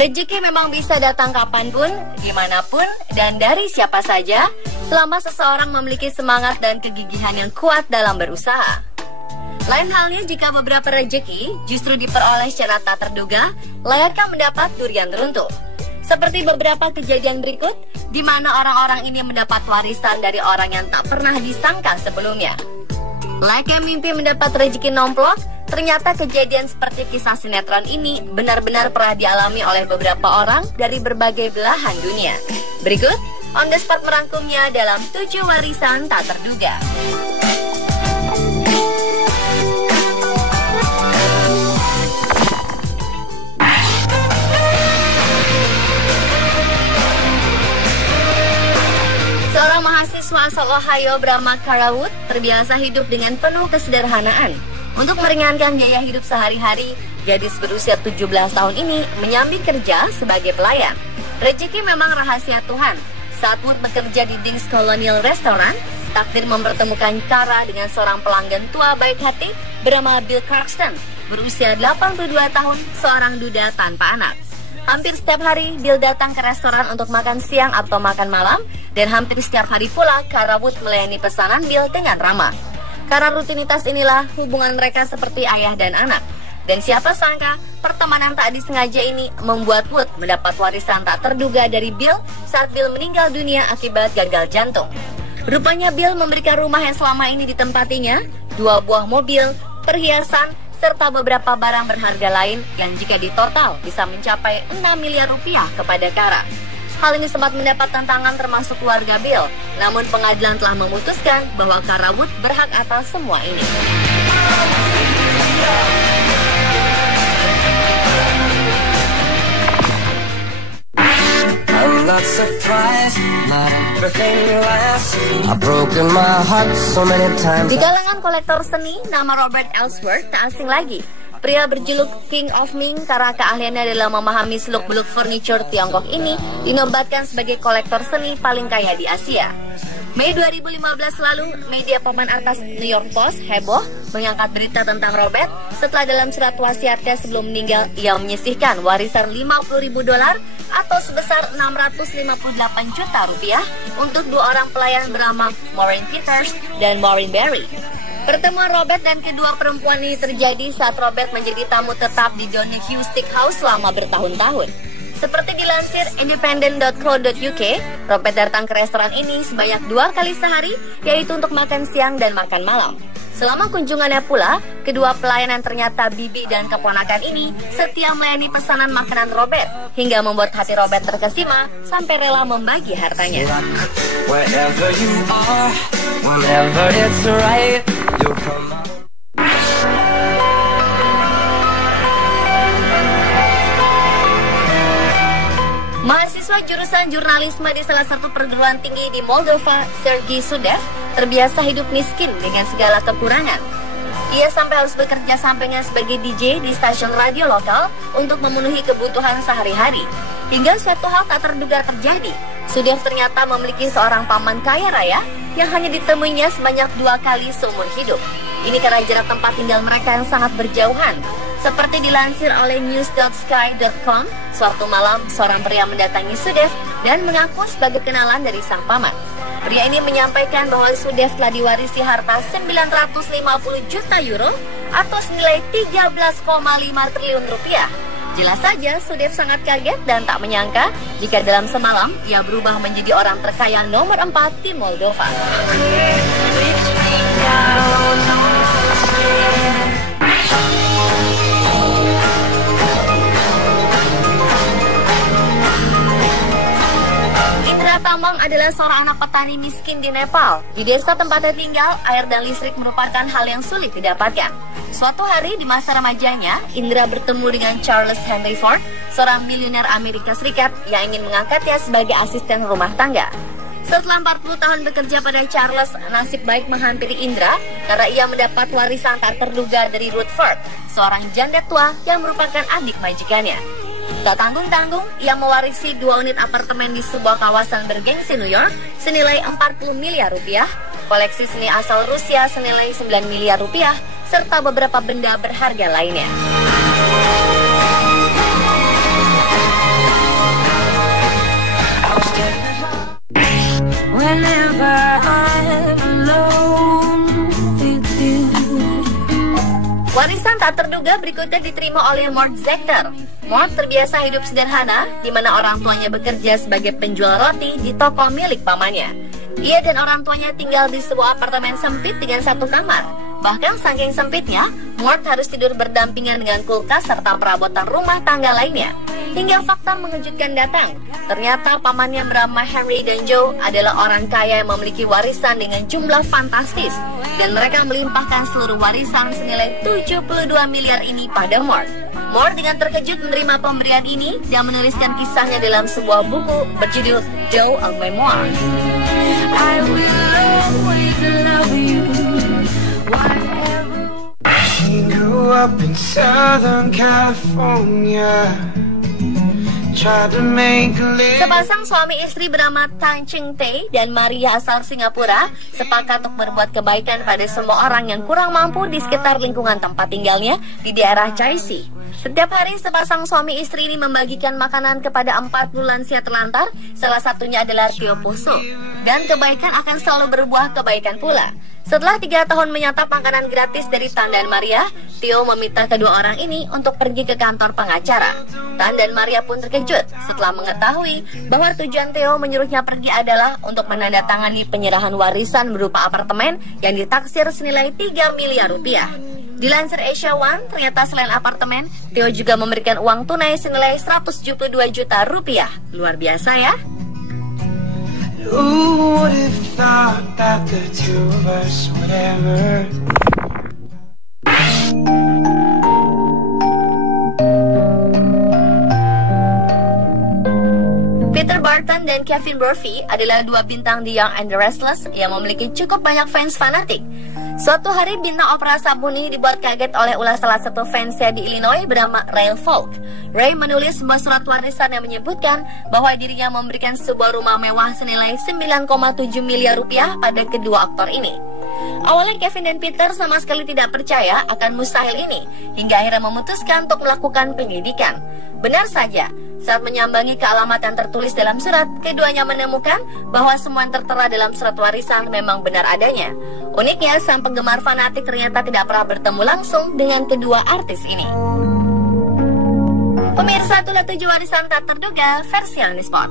Rezeki memang bisa datang kapanpun, dimanapun, dan dari siapa saja, selama seseorang memiliki semangat dan kegigihan yang kuat dalam berusaha. Lain halnya jika beberapa rezeki justru diperoleh secara tak terduga, layaknya mendapat durian runtuh. Seperti beberapa kejadian berikut, di mana orang-orang ini mendapat warisan dari orang yang tak pernah disangka sebelumnya. Layaknya mimpi mendapat rezeki nomplok, ternyata kejadian seperti kisah sinetron ini benar-benar pernah dialami oleh beberapa orang dari berbagai belahan dunia. Berikut, On The Spot merangkumnya dalam 7 warisan tak terduga. Seorang mahasiswa asal Ohio bernama Kara Wood terbiasa hidup dengan penuh kesederhanaan. Untuk meringankan biaya hidup sehari-hari, gadis berusia 17 tahun ini menyambi kerja sebagai pelayan. Rezeki memang rahasia Tuhan. Saat Wood bekerja di Dings Colonial Restaurant, takdir mempertemukan Kara dengan seorang pelanggan tua baik hati bernama Bill Clarkston, berusia 82 tahun, seorang duda tanpa anak. Hampir setiap hari, Bill datang ke restoran untuk makan siang atau makan malam, dan hampir setiap hari pula, Kara Wood melayani pesanan Bill dengan ramah. Karena rutinitas inilah, hubungan mereka seperti ayah dan anak. Dan siapa sangka, pertemanan tak disengaja ini membuat Wood mendapat warisan tak terduga dari Bill saat Bill meninggal dunia akibat gagal jantung. Rupanya Bill memberikan rumah yang selama ini ditempatinya, 2 buah mobil, perhiasan, serta beberapa barang berharga lain yang jika ditotal bisa mencapai 6 miliar rupiah kepada Kara. Hal ini sempat mendapat tantangan termasuk keluarga Bill, namun pengadilan telah memutuskan bahwa Kara Wood berhak atas semua ini. Di kalangan kolektor seni, nama Robert Ellsworth tak asing lagi. Pria berjuluk King of Ming karena keahliannya dalam memahami seluk-beluk furniture Tiongkok ini dinobatkan sebagai kolektor seni paling kaya di Asia. Mei 2015 lalu, media papan atas New York Post heboh mengangkat berita tentang Robert setelah dalam surat wasiatnya sebelum meninggal ia menyisihkan warisan $50.000 atau sebesar 658 juta rupiah untuk 2 orang pelayan bernama Maureen Peters dan Maureen Berry. Pertemuan Robert dan kedua perempuan ini terjadi saat Robert menjadi tamu tetap di Donahue Steakhouse selama bertahun-tahun. Seperti dilansir independent.co.uk, Robert datang ke restoran ini sebanyak 2 kali sehari, yaitu untuk makan siang dan makan malam. Selama kunjungannya pula, kedua pelayan yang ternyata bibi dan keponakan ini setia melayani pesanan makanan Robert, hingga membuat hati Robert terkesima sampai rela membagi hartanya. Mahasiswa jurusan jurnalisme di salah satu perguruan tinggi di Moldova, Sergei Sudev, terbiasa hidup miskin dengan segala kekurangan. Ia sampai harus bekerja sampingan sebagai DJ di stasiun radio lokal untuk memenuhi kebutuhan sehari-hari. Hingga suatu hal tak terduga terjadi. Sudev ternyata memiliki seorang paman kaya raya yang hanya ditemuinya sebanyak 2 kali seumur hidup. Ini karena jarak tempat tinggal mereka yang sangat berjauhan. Seperti dilansir oleh news.sky.com, suatu malam seorang pria mendatangi Sudev dan mengaku sebagai kenalan dari sang paman. Pria ini menyampaikan bahwa Sudev telah diwarisi harta 950 juta euro atau senilai 13,5 triliun rupiah. Jelas saja Sudev sangat kaget dan tak menyangka jika dalam semalam ia berubah menjadi orang terkaya nomor 4 di Moldova. Tambang adalah seorang anak petani miskin di Nepal. Di desa tempatnya tinggal, air dan listrik merupakan hal yang sulit didapatkan. Suatu hari di masa remajanya, Indra bertemu dengan Charles Henry Ford, seorang miliuner Amerika Serikat yang ingin mengangkatnya sebagai asisten rumah tangga. Setelah 40 tahun bekerja pada Charles, nasib baik menghampiri Indra karena ia mendapat warisan tak terduga dari Ruth Ford, seorang janda tua yang merupakan adik majikannya. Tak tanggung-tanggung, ia mewarisi 2 unit apartemen di sebuah kawasan bergengsi New York senilai 40 miliar rupiah, koleksi seni asal Rusia senilai 9 miliar rupiah, serta beberapa benda berharga lainnya. whenever I'm alone with you. Warisan tak terduga berikutnya diterima oleh Mort Zechter. Mort terbiasa hidup sederhana, di mana orang tuanya bekerja sebagai penjual roti di toko milik pamannya. Ia dan orang tuanya tinggal di sebuah apartemen sempit dengan satu kamar. Bahkan saking sempitnya, Mort harus tidur berdampingan dengan kulkas serta perabotan rumah tangga lainnya. Hingga fakta mengejutkan datang. Ternyata pamannya bernama Henry dan Joe adalah orang kaya yang memiliki warisan dengan jumlah fantastis. Dan mereka melimpahkan seluruh warisan senilai 72 miliar ini pada Mort. Mort dengan terkejut menerima pemberian ini dan menuliskan kisahnya dalam sebuah buku berjudul Joe A Memoir. I will always love you. She grew up in Southern California. Sepasang suami istri bernama Tan Ching Tae dan Maria asal Singapura sepakat untuk berbuat kebaikan pada semua orang yang kurang mampu di sekitar lingkungan tempat tinggalnya di daerah Chai Si. Setiap hari sepasang suami istri ini membagikan makanan kepada 40 lansia terlantar, salah satunya adalah Tio Poso. Dan kebaikan akan selalu berbuah kebaikan pula. Setelah 3 tahun menyantap makanan gratis dari Tan dan Maria, Tio meminta kedua orang ini untuk pergi ke kantor pengacara. Tan dan Maria pun terkejut setelah mengetahui bahwa tujuan Tio menyuruhnya pergi adalah untuk menandatangani penyerahan warisan berupa apartemen yang ditaksir senilai 3 miliar rupiah. Dilansir Asia One, ternyata selain apartemen, Tio juga memberikan uang tunai senilai 172 juta rupiah. Luar biasa ya? Who would have thought that the two of us would ever... Peter Barton dan Kevin Murphy adalah dua bintang The Young and the Restless yang memiliki cukup banyak fans fanatik. Suatu hari bintang opera sabun ini dibuat kaget oleh ulah salah satu fansnya di Illinois bernama Ray Falk. Ray menulis sebuah surat warisan yang menyebutkan bahwa dirinya memberikan sebuah rumah mewah senilai 9,7 miliar rupiah pada kedua aktor ini. Awalnya Kevin dan Peter sama sekali tidak percaya akan mustahil ini, hingga akhirnya memutuskan untuk melakukan penyelidikan. Benar saja, saat menyambangi ke alamat yang tertulis dalam surat, keduanya menemukan bahwa semua yang tertera dalam surat warisan memang benar adanya. Uniknya, sang penggemar fanatik ternyata tidak pernah bertemu langsung dengan kedua artis ini. Pemirsa, itulah 7 warisan tak terduga versi Spot.